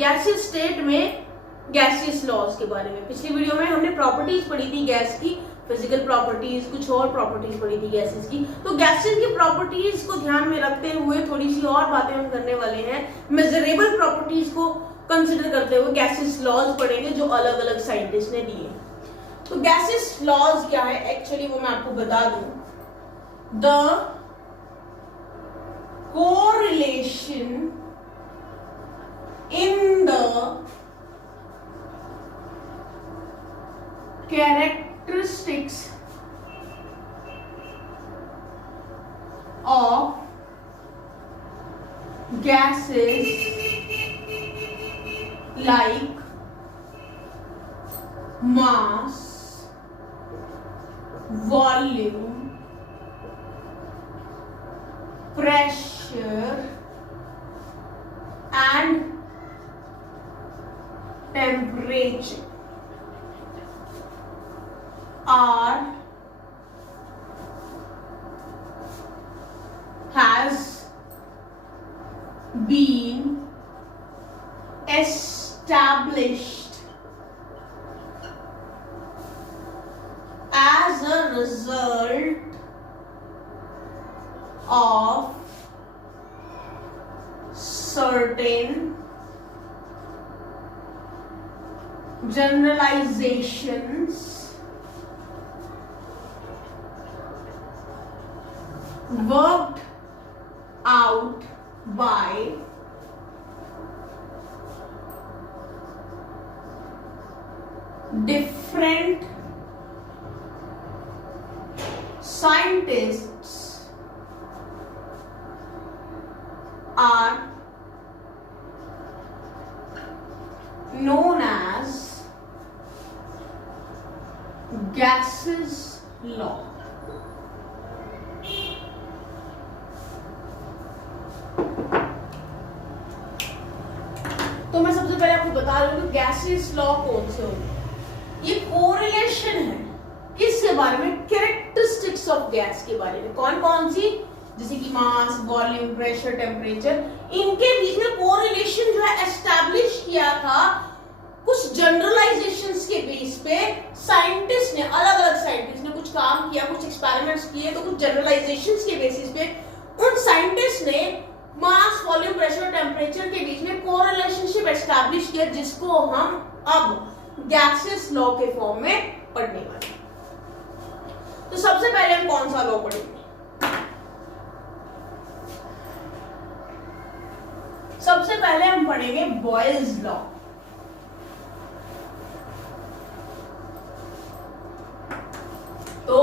Gaseous state में gaseous laws के बारे में। पिछली वीडियो में हमने प्रॉपर्टीज पढ़ी थी गैस की, फिजिकल प्रॉपर्टीज, कुछ और प्रॉपर्टीज पढ़ी थी गैसेस की। तो गैसेस की प्रॉपर्टीज को ध्यान में रखते हुए थोड़ी सी और बातें हम करने वाले हैं। मेजरेबल प्रॉपर्टीज को कंसिडर करते हुए गैसेस लॉज पढ़ेंगे जो अलग अलग साइंटिस्ट ने दिए। तो गैसेस लॉज क्या है एक्चुअली वो मैं आपको बता दूं। The correlation in the characteristics of gases like mass, volume, pressure and temperature has been established as a result of certain generalizations worked out by different scientists are known as gases law. तो मैं सबसे पहले आपको बता रही हूं कि gases law कौन से होते। ये कोरिलेशन है किसके बारे में? कैरेक्टरिस्टिक्स ऑफ गैस के बारे में। कौन कौन सी? जैसे कि मास, वॉल्यूम, प्रेशर, टेम्परेचर, इनके बीच में कोरिलेशन जो है एस्टैब्लिश किया था कुछ जनरलाइजेशंस के बेस पे। साइंटिस्ट ने, अलग अलग साइंटिस्ट ने कुछ काम किया, कुछ एक्सपेरिमेंट्स किए, तो कुछ जनरलाइजेशंस के बेसिस पे उन साइंटिस्ट ने मास, वॉल्यूम, प्रेशर, टेम्परेचर के बीच में कोरिलेशनशिप एस्टैब्लिश किया, जिसको हम अब गैसेस लॉ के फॉर्म में पढ़ने वाले। तो सबसे पहले हम कौन सा लॉ पढ़ेंगे? सबसे पहले हम पढ़ेंगे बॉयल्स लॉ। तो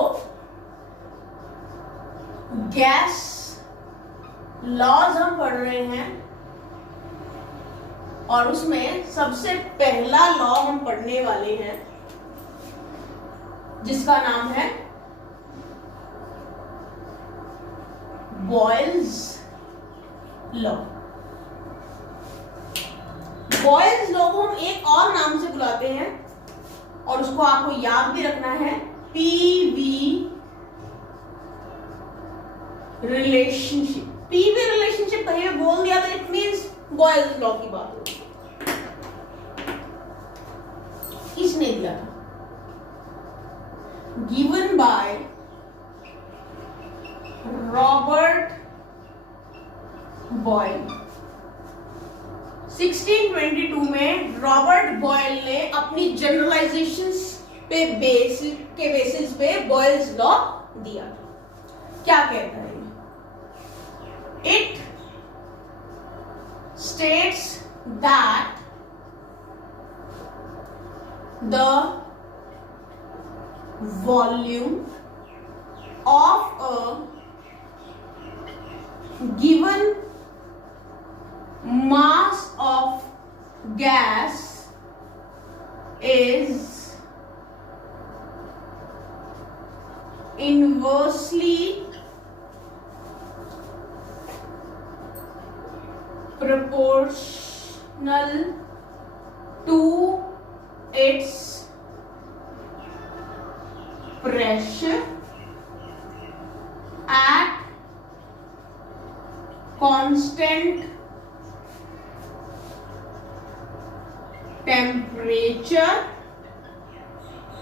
गैस लॉज हम पढ़ रहे हैं और उसमें सबसे पहला लॉ हम पढ़ने वाले हैं जिसका नाम है बॉयल्स लॉ। बॉयल्स लॉ को हम एक और नाम से बुलाते हैं और उसको आपको याद भी रखना है, पीवी रिलेशनशिप। पीवी रिलेशनशिप कहीं भी बोल दिया तो इट मींस बॉयल्स लॉ की बात होगी। किसने दिया था? Given by Robert boil. 1622 में रॉबर्ट बॉयल ने अपनी जनरलाइजेशंस पे बेसिस पे बॉयल्स लॉ दिया। क्या कहता है? It states that the volume of a given mass of gas is inversely proportional to its pressure at constant temperature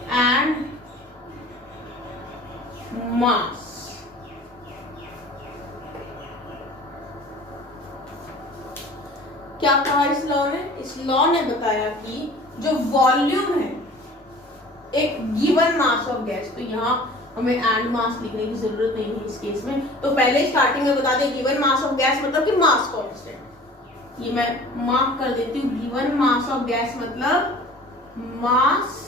and mass. क्या कहा इस लॉ ने? इस लॉ ने बताया कि जो वॉल्यूम है एक गिवन मास ऑफ गैस, तो यहाँ हमें एंड मास लिखने की जरूरत नहीं है इस केस में, तो पहले स्टार्टिंग में बता दें गिवन मास ऑफ गैस मतलब कि मास कांस्टेंट। ये मैं मार्क कर देती हूँ, गिवन मास ऑफ गैस मतलब मास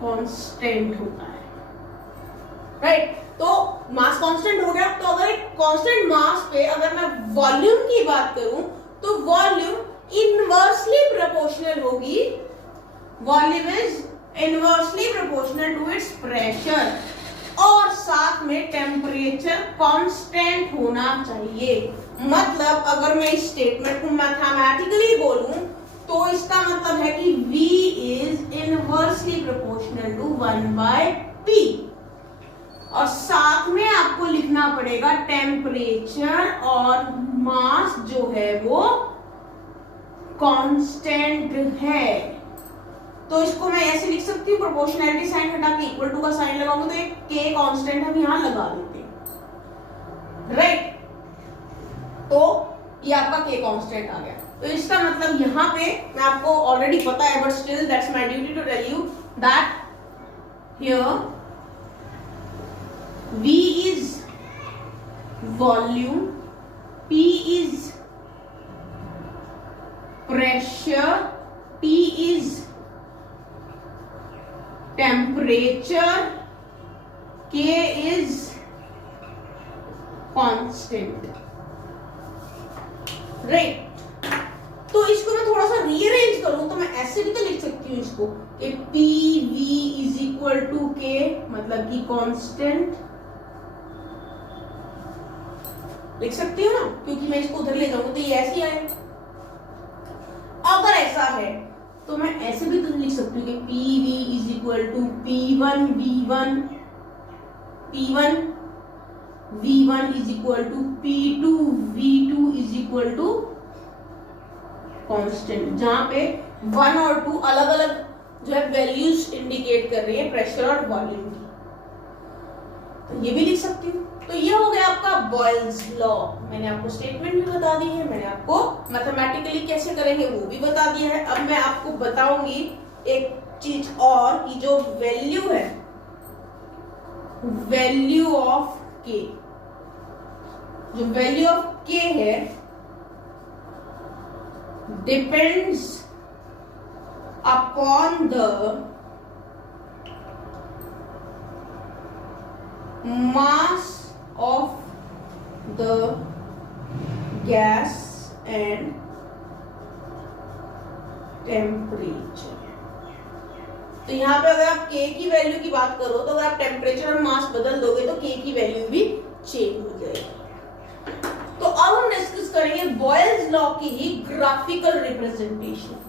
कांस्टेंट होता है, राइट। तो मास कांस्टेंट हो गया। तो अगर एक कांस्टेंट मास पे अगर मैं वॉल्यूम की बात करूं तो वॉल्यूम इनवर्सली प्रोपोर्शनल होगी, volume is inversely proportional to its pressure, और साथ में टेम्परेचर कांस्टेंट होना चाहिए। मतलब अगर मैं इस स्टेटमेंट को मैथमेटिकली बोलूं तो इसका मतलब है कि V is inversely proportional to 1/P, और साथ में आपको लिखना पड़ेगा टेम्परेचर और मास जो है वो कांस्टेंट है। तो इसको मैं ऐसे लिख सकती हूँ, प्रोपोर्शनैलिटी साइन हटा के इक्वल टू का साइन लगाऊंगा तो एक के कांस्टेंट हम यहां लगा देते हैं, राइट। तो ये आपका के कांस्टेंट आ गया। तो इसका मतलब यहाँ पे मैं आपको ऑलरेडी पता है, but still that's my duty to tell you that here V is volume, P is pressure, T is temperature, K is constant, right। तो इसको मैं थोड़ा सा रीअरेंज करूं तो मैं ऐसे भी तो लिख सकती हूँ इसको कि PV is equal to K, मतलब कि कांस्टेंट लिख सकती हूँ ना, क्योंकि मैं इसको उधर ले जाऊंगा तो ये ऐसे आए। अगर ऐसा है तो मैं ऐसे भी तो लिख सकती हूँ कि PV is equal to P1 V1, P1 V1 is equal to P2 V2 is equal to constant, जहां पे 1 और 2 अलग अलग जो है वैल्यूज इंडिकेट कर रही है प्रेशर और वॉल्यूम की, तो ये भी लिख सकती हूँ। तो ये हो गया आपका बॉयल्स लॉ। मैंने आपको स्टेटमेंट भी बता दी है, मैंने आपको मैथमेटिकली कैसे करेंगे वो भी बता दिया है। अब मैं आपको बताऊंगी एक चीज और कि जो वैल्यू है, वैल्यू ऑफ के, जो वैल्यू ऑफ के है depends upon the mass of the gas and temperature। तो यहाँ पे अगर आप K की वैल्यू की बात करो तो अगर आप टेम्परेचर और मास बदल दोगे तो K की वैल्यू भी चेंज हो जाएगी। तो अब हम डिस्कस करेंगे बॉयल्स लॉ की ही ग्राफिकल रिप्रेजेंटेशन।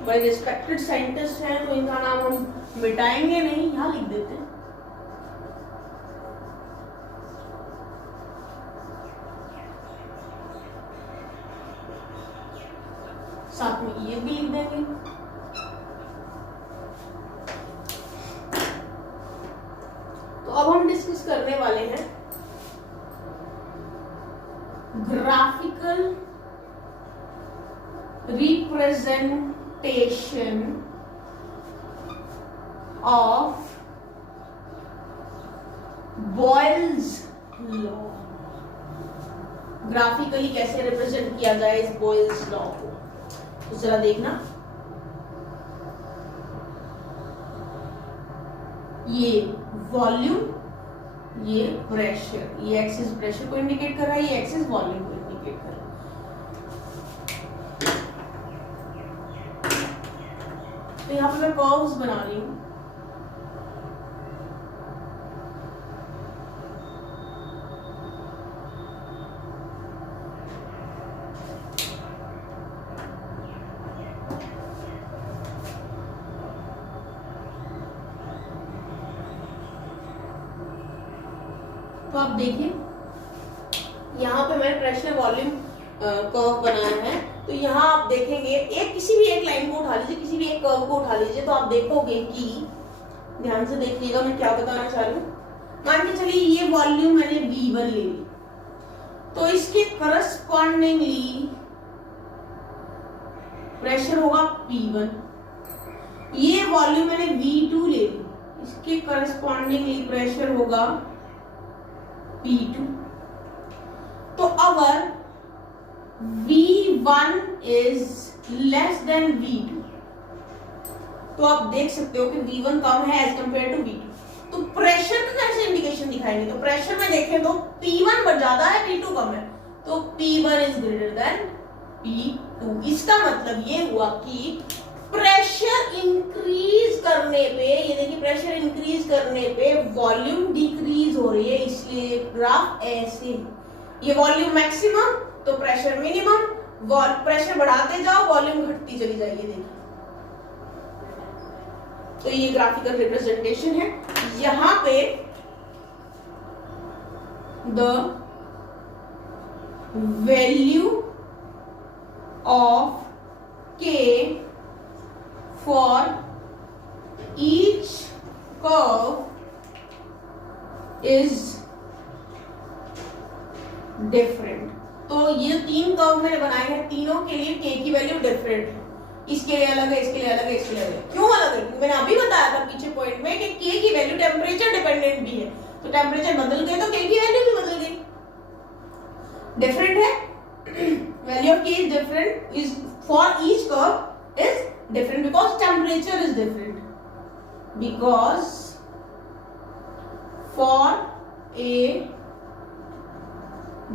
बड़े रिस्पेक्टेड साइंटिस्ट हैं तो इनका नाम हम मिटाएंगे नहीं, यहां लिख देते हैं। साथ में ये भी लिख देंगे। तो अब हम डिस्कस करने वाले हैं graphical representation of Boyle's law। Graphically कैसे रिप्रेजेंट किया जाए इस बॉयल्स लॉ को, तो जरा देखना। ये वॉल्यूम, ये प्रेशर, ये एक्सिस प्रेशर को इंडिकेट कर रहा है, ये एक्सिस वॉल्यूम को इंडिकेट कर रहा है। तो यहाँ पे मैं कर्व्स बना रही हूं। तो आप देखिए यहाँ पे मैंने प्रेशर वॉल्यूम कर्व बनाया है। तो यहाँ आप देखेंगे एक किसी भी एक लाइन को उठा लीजिए, किसी भी एक कर्व को उठा लीजिए, तो आप देखोगे कि ध्यान से देखिएगा मैं क्या बताना चाह रही हूँ। मान के चलिए ये वॉल्यूम मैंने V1 ले ली, तो इसके करस्पॉन्डिंगली प्रेशर होगा P1। ये वॉल्यूम मैंने V2 ले ली, इसके करस्पॉन्डिंगली प्रेशर होगा P2। तो अगर V1 is less than V2, तो आप देख सकते हो कि V1 कम है एज कंपेयर टू V2। तो प्रेशर का कैसे इंडिकेशन दिखाएंगे? तो प्रेशर में देखें तो P1 पर ज्यादा है, P2 कम है, तो P1 is greater than P2। इसका मतलब ये हुआ कि प्रेशर इंक्रीज करने पे, ये देखिए प्रेशर इंक्रीज करने पे वॉल्यूम डिक्रीज हो रही है, इसलिए ग्राफ ऐसे। ये वॉल्यूम मैक्सिमम तो प्रेशर मिनिमम, प्रेशर बढ़ाते जाओ वॉल्यूम घटती चली जाएगी। देखिए तो ये ग्राफिकल रिप्रेजेंटेशन है। यहां पे the value of K for each curve is different। तो ये तीन कर्व मैंने बनाए हैं, तीनों के लिए K की वैल्यू डिफरेंट है। इसके लिए अलग है, इसके लिए अलग है, इसके लिए अलग है। क्यों अलग है? क्योंकि मैंने अभी बताया था पीछे पॉइंट में कि K की वैल्यू टेम्परेचर डिपेंडेंट भी है, तो टेम्परेचर बदल गए तो K की वैल्यू भी बदल गई, डिफरेंट है। Value of K is different is for each curve is different because temperature is different, because for a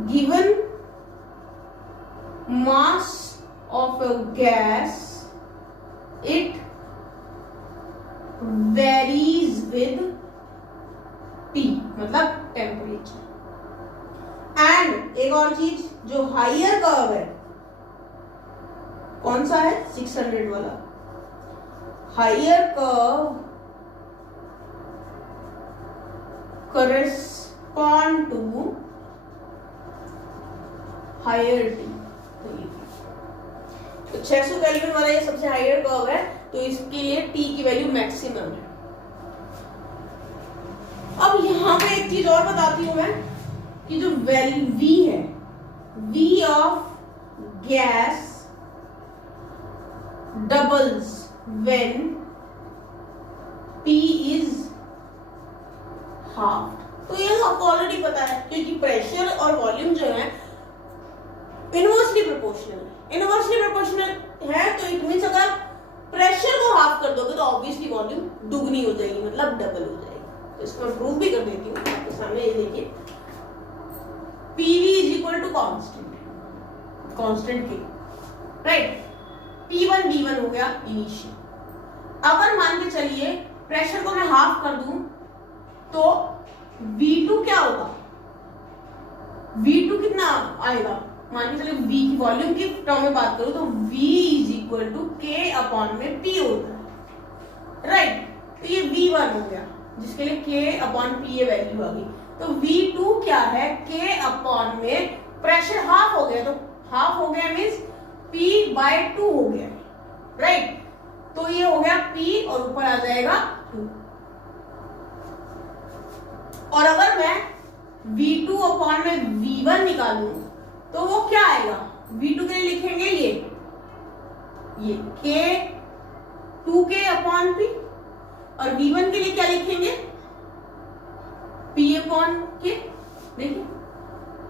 given mass of a gas it varies with T, मतलब temperature. And एक और चीज, जो higher curve है कौन सा है? 600 वाला। Higher curve correspond to higher T. तो 600 केल्विन वाला ये सबसे हायर कर्व है, तो इसके लिए टी की वैल्यू मैक्सिमम है। अब यहां पे एक चीज और बताती हूं मैं कि जो वैल्यू V है, V of gas doubles when P is half। तो ये आपको ऑलरेडी पता है, क्योंकि प्रेशर और वॉल्यूम जो है इनवर्सली प्रोपोर्शनल है। इनवर्सली प्रोपोर्शनल है तो इट मींस अगर प्रेशर को हाफ कर दोगे तो ऑब्वियसली वॉल्यूम दुगनी हो जाएगी, मतलब डबल हो जाएगी। तो इसको प्रूव भी कर देती हूँ आपके सामने। ये देखिए PV is equal to constant K, right. P1 V1 हो गया इनिशियल। अगर मान के चलिए प्रेशर को मैं हाफ कर दूं तो V2 क्या होगा? V2 कितना आएगा? मान के चलिए V की वॉल्यूम की टर्म में बात करूं तो V is equal to K upon में P होता है, राइट। तो ये V1 हो गया, जिसके लिए K अपॉन P ये वैल्यू आ गई। तो V2 क्या है? K अपॉन में प्रेशर हाफ हो गया, तो हाफ हो गया मीन्स P/2 हो गया, राइट। तो ये हो गया P और ऊपर आ जाएगा 2। और अगर मैं V2 अपॉन में V1 निकालूं तो वो क्या आएगा? V2 के लिए लिखेंगे ये K 2K अपॉन P, और V1 के लिए क्या लिखेंगे? P upon K। देखिए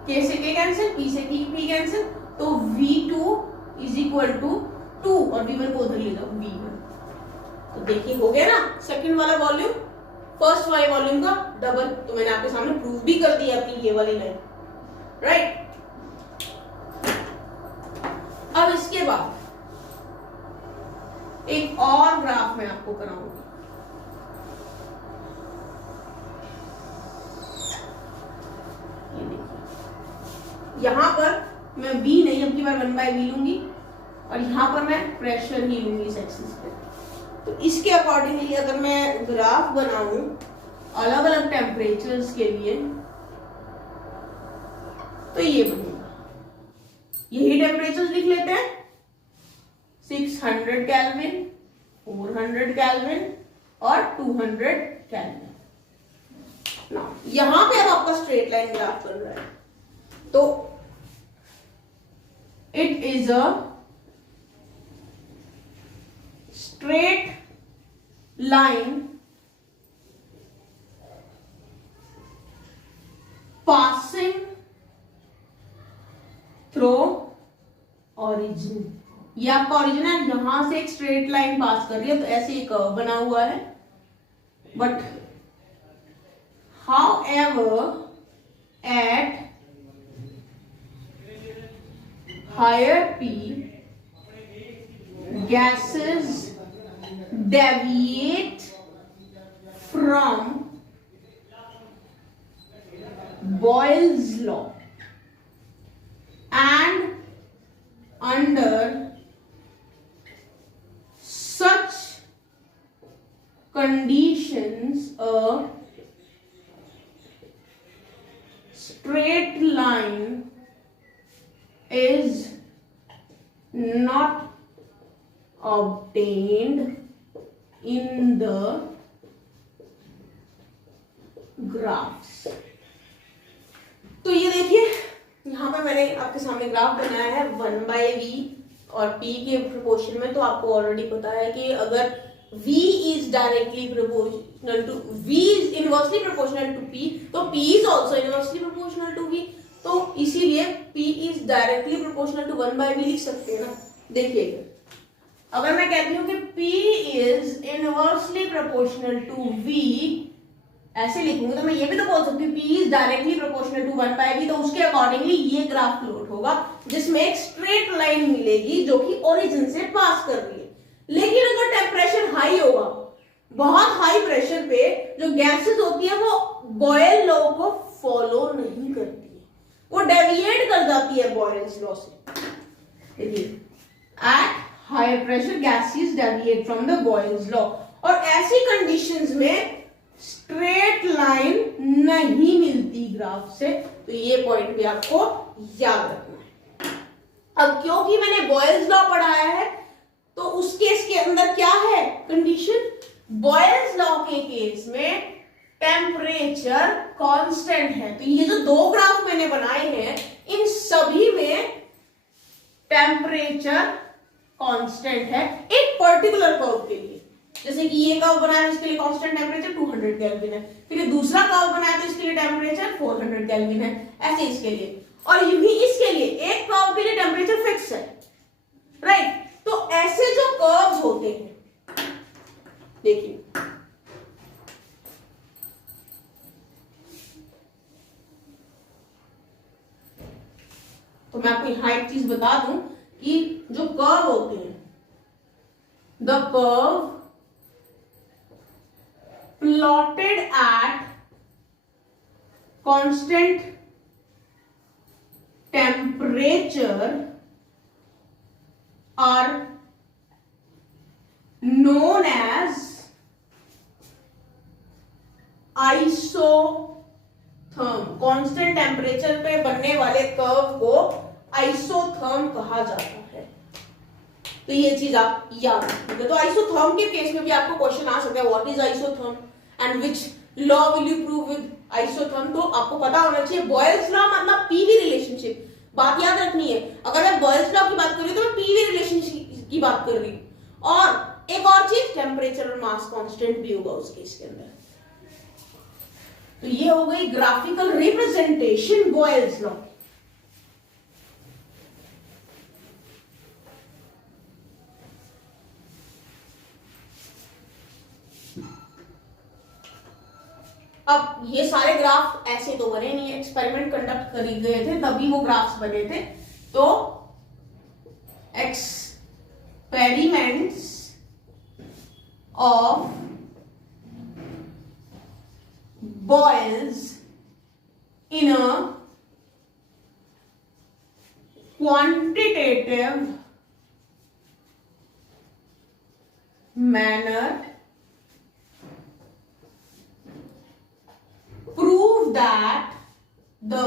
K से K कैंसिल, P से P कैंसिल, तो V2 इज इक्वल टू 2 और V1 को उधर ले जाओ V1। तो देखिए हो गया ना सेकंड वाला वॉल्यूम फर्स्ट वाले वॉल्यूम का डबल। तो मैंने आपके सामने प्रूफ भी कर दिया अपनी ये वाली लाइन, राइट। अब इसके बाद एक और ग्राफ मैं आपको कराऊंगी। ये देखिए यहां पर मैं V नहीं, अब की बार 1/V लूंगी और यहां पर मैं प्रेशर ही लूंगी इस एक्सिस पे। तो इसके अकॉर्डिंगली अगर मैं ग्राफ बनाऊं अलग अलग टेम्परेचर्स के लिए, तो ये बनेगा, यही टेम्परेचर लिख लेते हैं, 600 केल्विन, 400 केल्विन और 200 केल्विन। यहां पे अब आपका स्ट्रेट लाइन ग्राफ बन रहा है, तो it is a straight line passing through origin. ये आपका ओरिजिन है, यहां से एक स्ट्रेट लाइन पास कर रही है, तो ऐसे एक कर्व बना हुआ है। But however at higher P gases deviate from Boyle's law, and under such conditions a straight line is not obtained in the graphs। तो ये देखिए, यहां पे मैंने आपके सामने ग्राफ बनाया है 1/v और p के प्रोपोर्शन में। तो आपको ऑलरेडी पता है कि अगर v is directly proportional to v is inversely proportional to p, तो p is also inversely proportional to v। तो इसीलिए p is directly proportional to 1/v लिख सकते हैं ना। देखिए, अगर मैं कहती हूं कि p is inversely proportional to v, ऐसे लिखूंगी तो मैं ये भी तो बोल सकती हूँ p is directly proportional to 1/v, तो उसके अकॉर्डिंगली ये ग्राफ प्लॉट होगा जिसमें एक स्ट्रेट लाइन मिलेगी जो कि ओरिजिन से पास कर रही है। लेकिन अगर टेम्परेचर हाई होगा, बहुत हाई प्रेशर पे जो गैसेस होती है वो बॉयल लॉ को फॉलो नहीं करती है, वो डेविएट कर जाती है बॉयल्स लॉ से। देखिए, at higher pressure gases deviate from the Boyle's law, और ऐसी कंडीशंस में स्ट्रेट लाइन नहीं मिलती ग्राफ से। तो ये पॉइंट भी आपको याद रखना है। अब क्योंकि मैंने बॉयल्स लॉ पढ़ाया है, तो उस केस के अंदर क्या है कंडीशन, बॉयल्स लॉ के केस में टेम्परेचर कांस्टेंट है। तो ये जो दो ग्राफ मैंने बनाए हैं, इन सभी में टेम्परेचर कांस्टेंट है एक पर्टिकुलर कर्व के लिए। जैसे कि ये कर्व बनाया, इसके लिए कांस्टेंट टेम्परेचर 200 केल्विन है, फिर ये दूसरा कर्व बनाया तो इसके लिए टेम्परेचर 400 केल्विन है, ऐसे इसके लिए। और यूं ही इसके लिए एक कर्व के लिए टेम्परेचर फिक्स है, राइट। तो ऐसे जो कर्व्स होते हैं, देखिए तो मैं आपको यहां एक चीज बता दूं कि जो कर्व होते हैं, the curve plotted at constant temperature are known as isotherm। Constant temperature पे बनने वाले कर्व को आइसोथर्म कहा जाता है। तो ये चीज आप याद रखिएगा। तो आइसोथर्म के केस में भी आपको क्वेश्चन आ सकता है, what is isotherm and which law will you prove with isotherm. तो आपको पता होना चाहिए बॉयल्स लॉ मतलब पीवी रिलेशनशिप, बात याद रखनी है। अगर मैं बॉयल्स लॉ की बात कर रही हूँ तो मैं पीवी रिलेशनशिप की बात कर रही हूँ। और एक और चीज, टेम्परेचर और मास कांस्टेंट भी होगा उस केस के अंदर। तो ये हो गई ग्राफिकल रिप्रेजेंटेशन बॉयल्स लॉ। अब ये सारे ग्राफ ऐसे तो बने नहीं, एक्सपेरिमेंट कंडक्ट करी गए थे तभी वो ग्राफ्स बने थे। तो experiments of Boyle's in a quantitative manner prove that the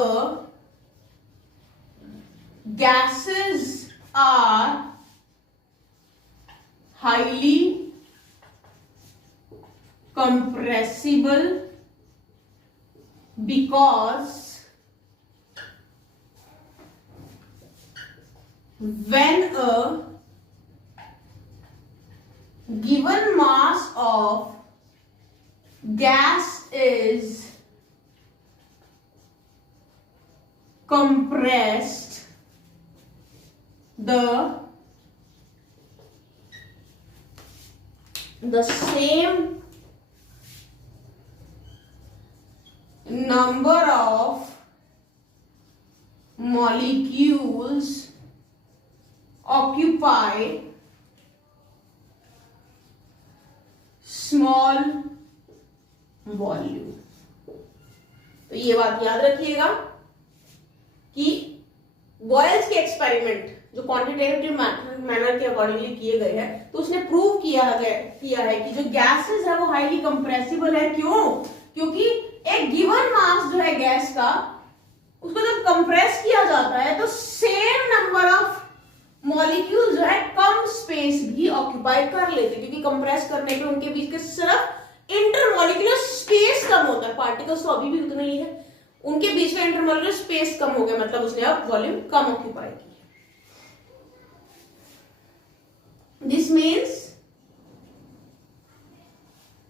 gases are highly compressible because when a given mass of gas is compressed, the same number of molecules occupy small volume. तो ये बात याद रखिएगा कि boils के experiment जो quantitative manner के accordingly किए गए हैं, तो उसने प्रूव किया है कि जो गैसेस है वो हाईली कंप्रेसिबल है। क्यों? क्योंकि एक गिवन मास जो है गैस का, उसको जब कंप्रेस किया जाता है तो सेम नंबर ऑफ मॉलिक्यूल जो है कम स्पेस भी ऑक्यूपाई कर लेते, क्योंकि कंप्रेस करने पे उनके बीच के सिर्फ इंटरमॉलिक्यूलर स्पेस कम होता है। पार्टिकल्स तो अभी भी उतना ही है, उनके बीच में इंटरमॉलिक्यूलर स्पेस कम हो गया, मतलब उसने अब वॉल्यूम कम ऑक्यूपाई की। दिस मीन्स,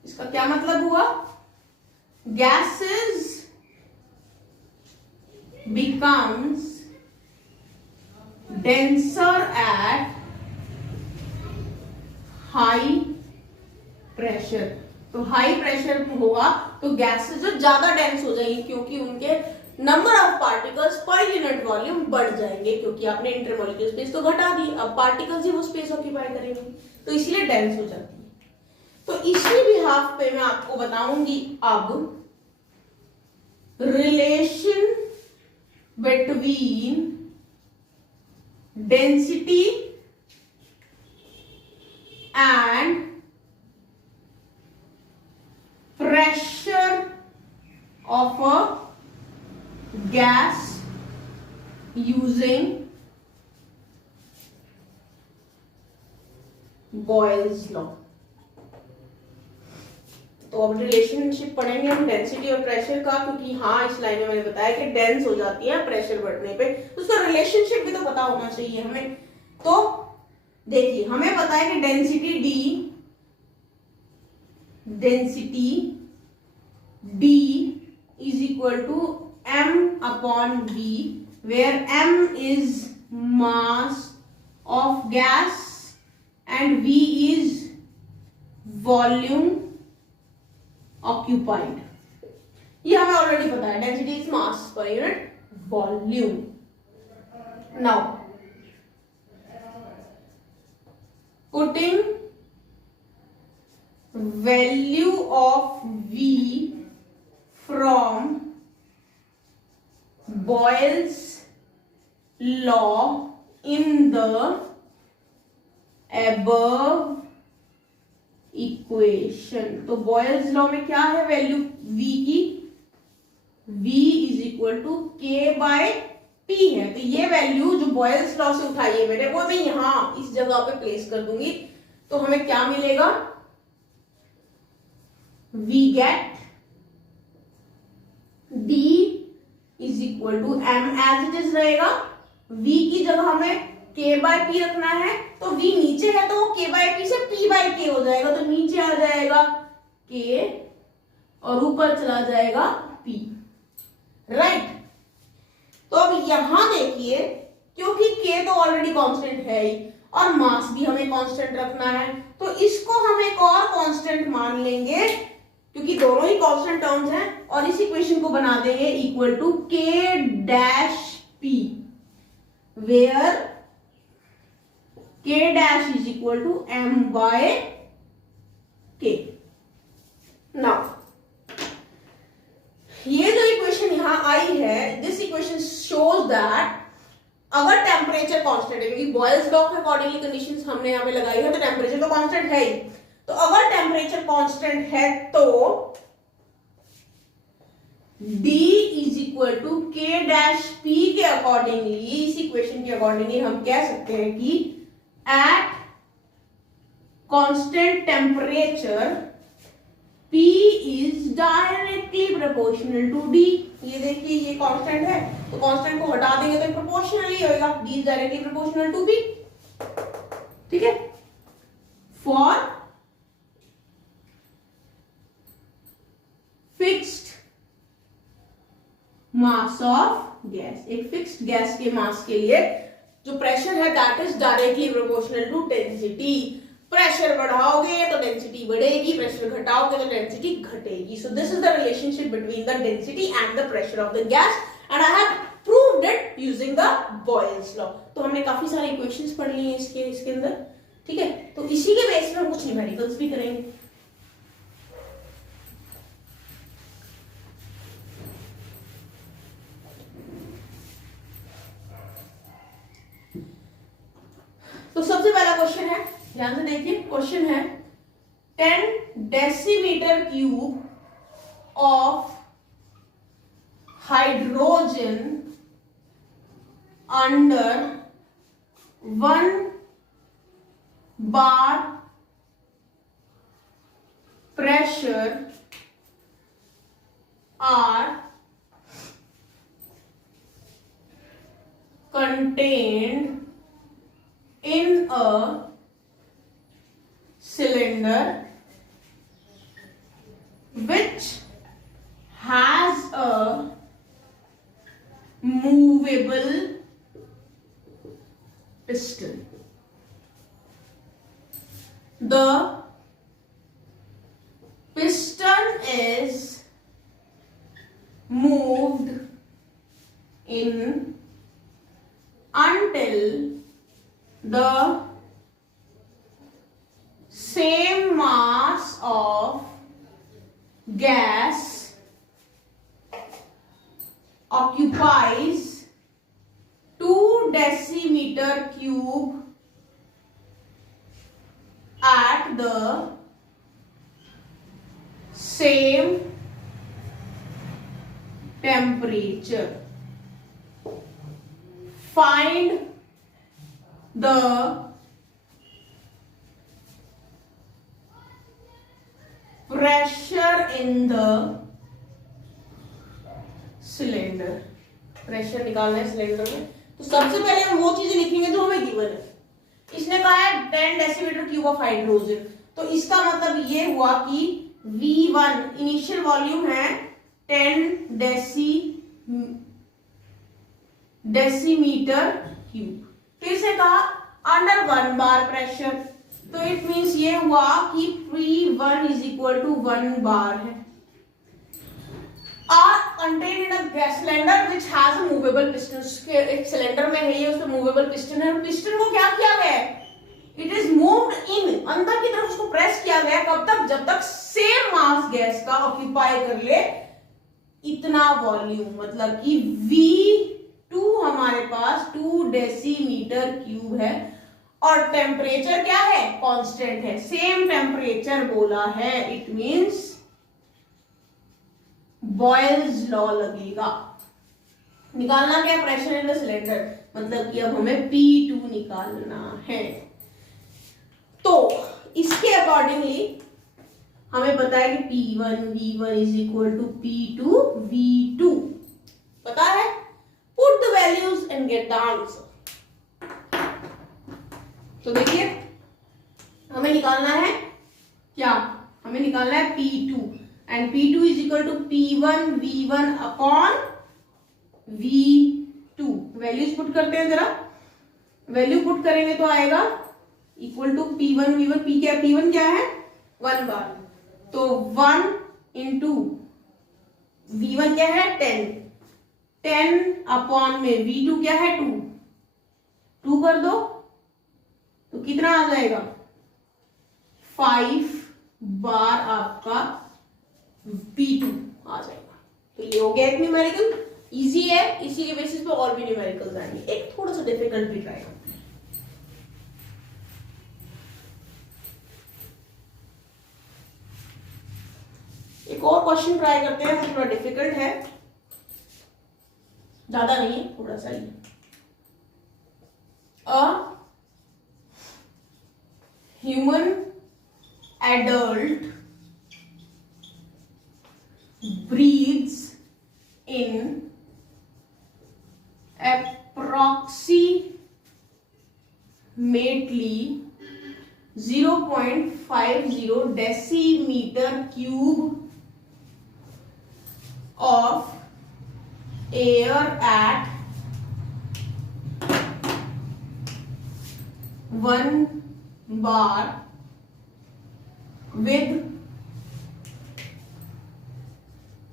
इसका क्या मतलब हुआ? Gases becomes denser at high pressure। तो हाई प्रेशर होगा तो गैसेस जो ज्यादा डेंस हो जाएंगी, क्योंकि उनके नंबर ऑफ पार्टिकल्स पर यूनिट वॉल्यूम बढ़ जाएंगे, क्योंकि आपने इंटरमॉलिक्यूलर स्पेस तो घटा दी, अब पार्टिकल्स ही वो स्पेस ऑक्यूपाई करेंगे, तो इसलिए डेंस हो जाती है। तो इसी बिहाफ पे मैं आपको बताऊंगी अब relation between density and pressure of a gas using Boyle's law। तो अब रिलेशनशिप पढ़ेंगे हम डेंसिटी और प्रेशर का, क्योंकि हाँ इस लाइन में मैंने बताया कि डेंस हो जाती है प्रेशर बढ़ने पे, तो उसका रिलेशनशिप भी तो पता होना चाहिए हमें। तो देखिए, हमें पता है कि density D is equal to m/v, where m is mass of gas and v is volume occupied। ये हमें ऑलरेडी पता है, density is mass per unit volume. Now putting value of v from Boyle's law in the above equation. तो Boyle's law में क्या है value v की? v is equal to k by p है। तो ये वैल्यू जो बॉयल्स लॉ से उठाई है मेरे, वो मैं यहां इस जगह पे प्लेस कर दूंगी, तो हमें क्या मिलेगा? v get d is equal to m as it is रहेगा। v की जगह हमें k बाय p रखना है, तो v नीचे है तो वो k बाय p से p बाय k हो जाएगा, तो नीचे आ जाएगा k और ऊपर चला जाएगा p, राइट। तो अब यहां देखिए, क्योंकि k तो ऑलरेडी कांस्टेंट है ही और मास भी हमें कांस्टेंट रखना है, तो इसको हम एक और कांस्टेंट मान लेंगे, क्योंकि दोनों ही कांस्टेंट टर्म्स हैं, और इस इक्वेशन को बना देंगे equal to k dash p, where k dash is equal to m by k। Now ये जो इक्वेशन यहां आई है, दिस इक्वेशन शोज दैट अगर टेम्परेचर कांस्टेंट है, क्योंकि बॉयल्स लॉ के अकॉर्डिंगली कंडीशंस हमने यहां पे लगाई है, तो टेम्परेचर तो कांस्टेंट है ही। तो अगर टेम्परेचर कांस्टेंट है तो d is equal to K dash P के अकॉर्डिंगली, इस इक्वेशन के अकॉर्डिंगली हम कह सकते हैं कि at constant temperature P is directly proportional to D। ये देखिए ये कांस्टेंट है, तो कांस्टेंट को हटा देंगे तो प्रोपोर्शनली होएगा, D is directly proportional to P। ठीक है, for fixed mass of gas, एक फिक्स्ड गैस के मास के लिए जो प्रेशर है that is directly proportional to density. Pressure बढ़ाओगे तो डेंसिटी बढ़ेगी, प्रेशर घटाओगे तो डेंसिटी घटेगी। So this is the relationship between the density and the pressure of the gas and I have proved it using the Boyle's law. तो हमने काफी सारे इक्वेशंस पढ़ लिए हैं इसके अंदर। ठीक है, तो इसी के बेस पे हम कुछ न्यूमेरिकल्स भी करेंगे। तो सबसे पहला क्वेश्चन है, ध्यान से देखिए, क्वेश्चन है 10 decimetre cube of hydrogen under 1 bar pressure are contained in a cylinder which has a movable piston. The piston is moved in until the same mass of gas occupies 2 decimeter cube at the same temperature. Find the pressure in the cylinder. Pressure निकालना है cylinder में, तो सबसे पहले हम वो चीजें लिखेंगे जो हमें गिवन है। इसने कहा है 10 डेसीमीटर क्यूब ऑफ हाइड्रोजन, तो इसका मतलब ये हुआ कि V1 इनिशियल वॉल्यूम है 10 डेसीमीटर क्यूब। फिर से कहा अंडर 1 बार प्रेशर, तो इट मींस ये हुआ कि P1 is equal to 1 bar है। Are contain in a gas cylinder which has a movable piston, एक सिलेंडर में है ये, उसमें मूवेबल पिस्टन है। पिस्टन को क्या किया गया है, इट इज मूव्ड इन, अंदर की तरफ उसको प्रेस किया गया। कब तक, जब तक सेम मास गैस का ऑक्यूपाई कर ले इतना वॉल्यूम, मतलब कि V2 हमारे पास 2 डेसीमीटर क्यूब है और टेम्परेचर क्या है, कांस्टेंट है, सेम टेम्परेचर बोला है। इट मींस बॉयल्स लॉ लगेगा। निकालना क्या, प्रेशर इन द सिलेंडर, मतलब कि अब हमें P2 निकालना है। तो इसके अकॉर्डिंगली हमें पता है कि P1 V1 is equal to P2 V2 पता है। Put the values and get the answer. तो देखिए हमें निकालना है क्या, हमें निकालना है P2 and P2 is equal to P1 V1 upon V2। Values put करते हैं, जरा वैल्यू पुट करेंगे तो आएगा equal to P1 V1, P क्या, P1 क्या है 1 बार, तो 1 इंटू V1 क्या है 10 अपॉन में V2 क्या है 2 कर दो तो कितना आ जाएगा 5 बार आपका P2 आ जाएगा। तो ये हो गया एक न्यूमेरिकल, इजी है। इसी के बेसिस पे और भी न्यूमेरिकल्स आएंगे। एक थोड़ा सा डिफिकल्ट भी ट्राई करते हैं। एक और क्वेश्चन ट्राई करते हैं, थोड़ा डिफिकल्ट है। ज्यादा नहीं है, थोड़ा सा ही। A human adult breathes in approximately 0.50 decimeter cube of air at 1 bar with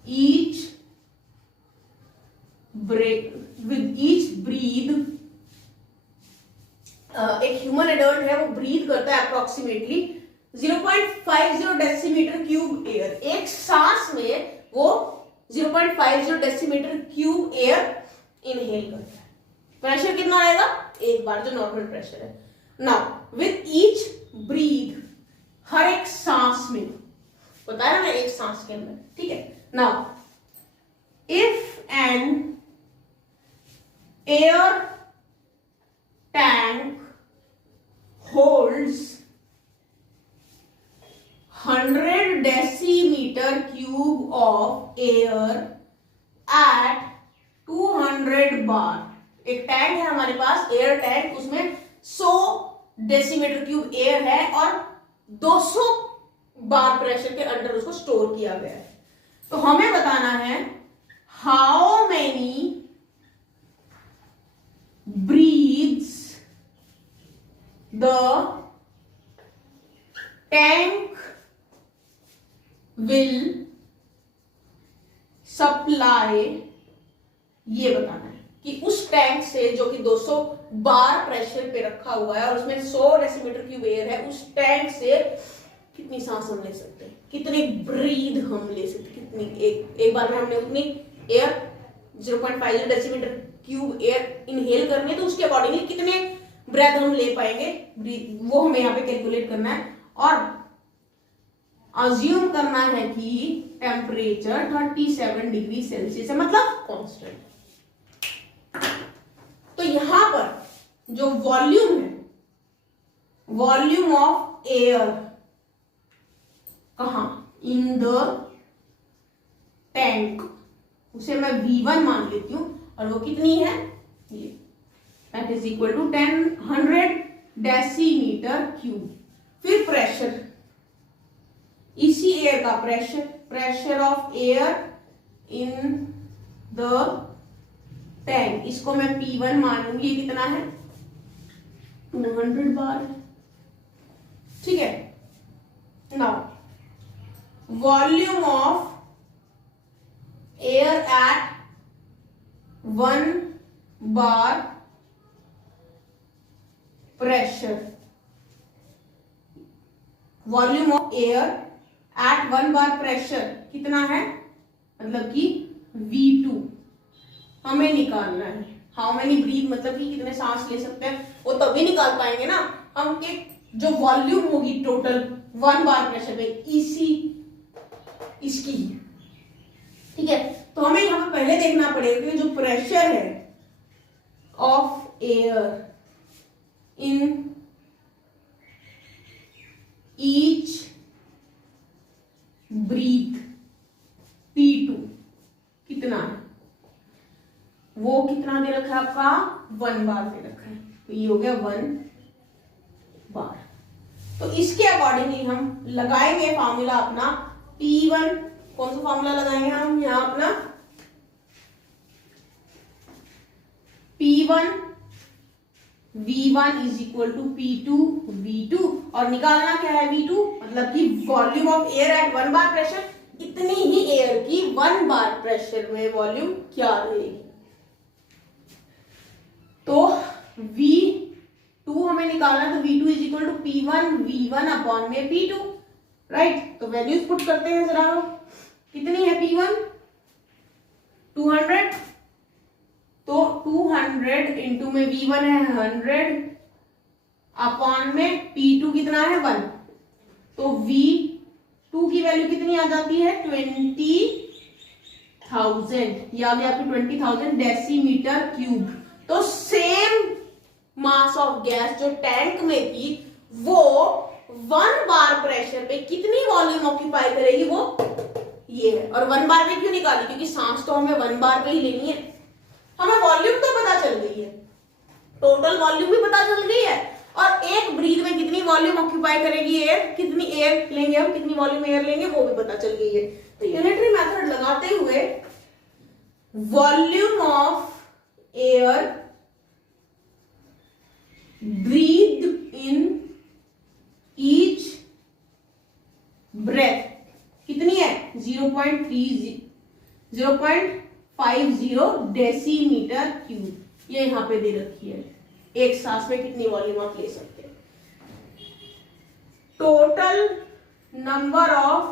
each breath एक ह्यूमन एडल्ट है वो ब्रीथ करता है अप्रोक्सीमेटली 0.50 डेसीमीटर क्यूब एयर, एक सांस में वो 0.50 डेसीमीटर क्यूब एयर इनहेल करता है। प्रेशर कितना आएगा? एक बार, जो नॉर्मल प्रेशर है। नाउ विद ईच ब्रीथ, हर एक सांस में, बताया ना एक सांस के अंदर, ठीक है। Now if an air tank holds 100 decimeter cube of air at 200 bar, एक टैंक है हमारे पास, एयर टैंक, उसमें 100 डेसीमीटर क्यूब एयर है और 200 बार प्रेशर के अंडर उसको स्टोर किया गया है। तो हमें बताना है how many breathes the tank will supply, ये बताना है कि उस टैंक से जो कि 200 बार प्रेशर पे रखा हुआ है और उसमें 100 डेसीमीटर क्यूब एयर है, उस टैंक से कितनी सांस हम ले सकते हैं, कितनी ब्रीद हम ले सकते हैं, कितनी एक बार में हमने उतनी air 0.50 decimetre cube air inhale करनी है, तो उसके अकॉर्डिंगली कितने ब्रेथ हम ले पाएंगे, वो हमें यहाँ पे कैलकुलेट करना है। और अज्यूम करना है कि टेम्परेचर 37 डिग्री सेल्सियस है, मतलब कांस्टेंट। तो यहां पर जो वॉल्यूम है, वॉल्यूम ऑफ एयर कहां, इन द टैंक, उसे मैं V1 मान लेती हूं और वो कितनी है, ये that is equal to 100 decimetre cube. फिर प्रेशर, इसी एयर का pressure, pressure of air in the tank, इसको मैं P1 मानूंगी, ये कितना है 200 बार, ठीक है। Now volume of air at 1 bar pressure, volume of air at 1 bar pressure कितना है, मतलब कि V2 हमें निकालना है। हाउ मेनी ब्रीथ मतलब कि कितने सांस ले सकते हैं, वो तभी निकाल पाएंगे ना हम के जो वॉल्यूम होगी टोटल 1 बार प्रेशर पे, इसकी, ठीक है। तो हमें यहां पर पहले देखना पड़ेगा कि जो प्रेशर है of air in each breath P2 कितना है, वो कितना दे रखा है आपका 1 बार दे रखा है, तो ये हो गया 1 बार। तो इसके अकॉर्डिंगली हम लगाएंगे फॉर्मूला अपना P1, कौन सा फॉर्मूला लगाएंगे हम यहां अपना P1 V1 is equal to P2 V2, और निकालना क्या है V2, मतलब कि volume of air at 1 bar pressure, इतनी ही एयर की 1 बार प्रेशर में वॉल्यूम क्या रहेगी। तो V2 हमें निकालना, तो V2 is equal to P1 V1 upon में P2, राइट। तो वैल्यूज पुट करते हैं जरा, कितनी है P1 200, तो 200 इंटू में V1 है 100 अपॉन में P2 कितना है 1, तो V2 की वैल्यू कितनी आ जाती है 20,000 20,000, या भी आपकी 20,000 डेसीमीटर क्यूब। तो सेम मास ऑफ गैस जो टैंक में थी वो 1 बार प्रेशर पे कितनी वॉल्यूम ऑक्यूपाई करेगी, वो ये है। और 1 बार में क्यों निकाली, क्योंकि सांस तो हमें 1 बार पे ही लेनी है। हमें वॉल्यूम तो पता चल गई है, टोटल वॉल्यूम भी पता चल गई है, और एक ब्रीथ में कितनी वॉल्यूम ऑक्यूपाई करेगी एयर, कितनी एयर लेंगे हम, कितनी वॉल्यूम एयर लेंगे, वो भी पता चल गई है। तो यूनिटरी मेथड लगाते हुए volume of air breath in each breath कितनी है, 0.50 डेसीमीटर क्यूब, ये यहां पे दे रखी है। एक सांस में कितनी वॉल्यूम आप ले सकते हैं। टोटल नंबर ऑफ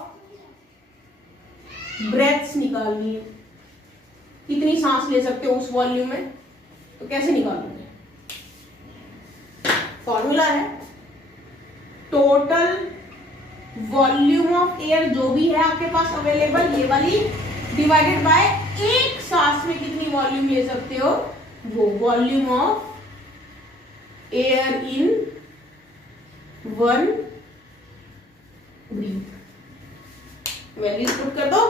ब्रेथ्स निकालनी है, कितनी सांस ले सकते हो उस वॉल्यूम में, तो कैसे निकालोगे, फॉर्मूला है टोटल वॉल्यूम ऑफ एयर जो भी है आपके पास अवेलेबल, ये वाली, डिवाइडेड बाय एक सांस में कितनी वॉल्यूम ले सकते हो, वो volume of air in 1 breath. Values put कर दो,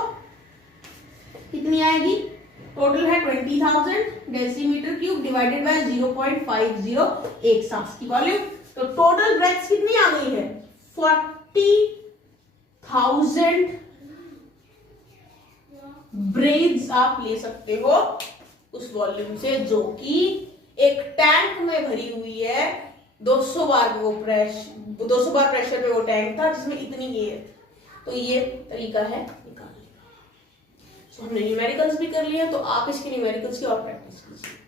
कितनी आएगी, टोटल है 20,000 डेसीमीटर क्यूब डिवाइडेड बाय 0.50 एक सांस की वॉल्यूम। तो टोटल ब्रेथ्स कितनी आ गई है, 40,000 ब्रेथ्स आप ले सकते हो उस वॉल्यूम से, जो कि एक टैंक में भरी हुई है। 200 बार प्रेशर पे वो टैंक था जिसमें इतनी एयर। तो ये तरीका है निकालने का। हमने न्यूमेरिकल्स भी कर लिया, तो आप इसके न्यूमेरिकल्स की और प्रैक्टिस कीजिए।